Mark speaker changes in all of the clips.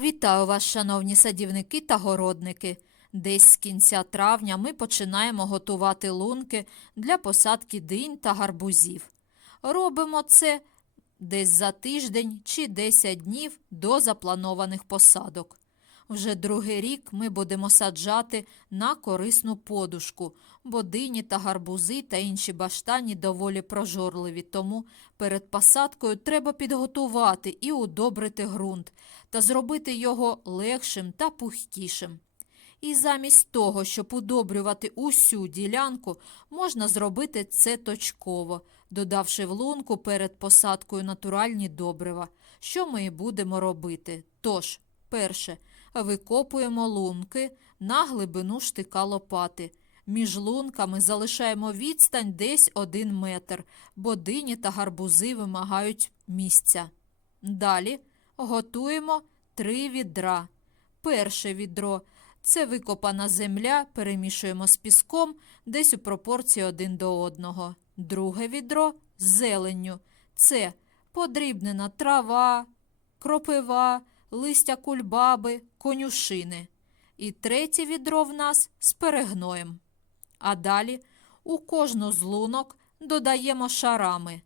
Speaker 1: Вітаю вас, шановні садівники та городники. Десь з кінця травня ми починаємо готувати лунки для посадки динь та гарбузів. Робимо це десь за тиждень чи 10 днів до запланованих посадок. Вже другий рік ми будемо саджати на корисну подушку, бо дині та гарбузи та інші баштані доволі прожорливі, тому перед посадкою треба підготувати і удобрити ґрунт та зробити його легшим та пухкішим. І замість того, щоб удобрювати усю ділянку, можна зробити це точково, додавши в лунку перед посадкою натуральні добрива, що ми і будемо робити. Тож, перше, викопуємо лунки на глибину штика лопати. Між лунками залишаємо відстань десь один метр, бо дині та гарбузи вимагають місця. Далі готуємо три відра. Перше відро це викопана земля, перемішуємо з піском десь у пропорції один до одного. Друге відро зеленню. Це подрібнена трава, кропива, листя кульбаби, конюшини. І третє відро в нас з перегноєм. А далі у кожну з лунок додаємо шарами.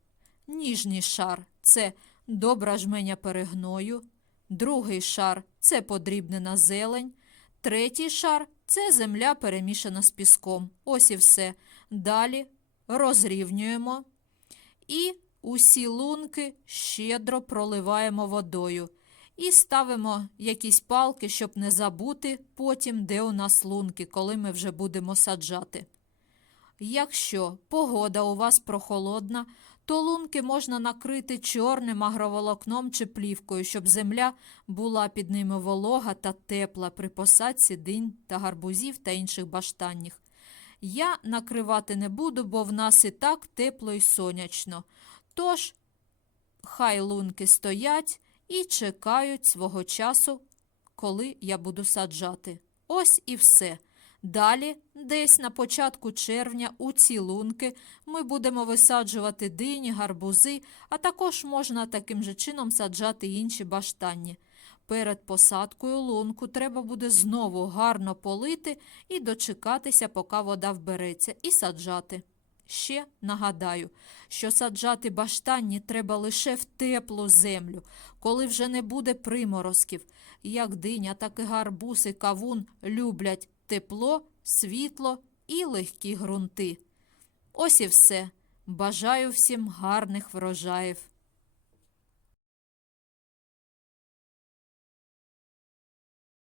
Speaker 1: Ніжній шар це добра жменя перегною, другий шар це подрібнена зелень, третій шар це земля перемішана з піском. Ось і все. Далі розрівнюємо і усі лунки щедро проливаємо водою. І ставимо якісь палки, щоб не забути потім, де у нас лунки, коли ми вже будемо саджати. Якщо погода у вас прохолодна, то лунки можна накрити чорним агроволокном чи плівкою, щоб земля була під ними волога та тепла при посадці динь та гарбузів та інших баштанніх. Я накривати не буду, бо в нас і так тепло і сонячно. Тож, хай лунки стоять і чекають свого часу, коли я буду саджати. Ось і все. Далі, десь на початку червня, у ці лунки ми будемо висаджувати дині, гарбузи, а також можна таким же чином саджати інші баштанні. Перед посадкою лунку треба буде знову гарно полити і дочекатися, поки вода вбереться, і саджати. Ще нагадаю, що саджати баштанні треба лише в теплу землю, коли вже не буде приморозків. Як диня, так і гарбуз і кавун люблять тепло, світло і легкі ґрунти. Ось і все. Бажаю всім гарних врожаїв.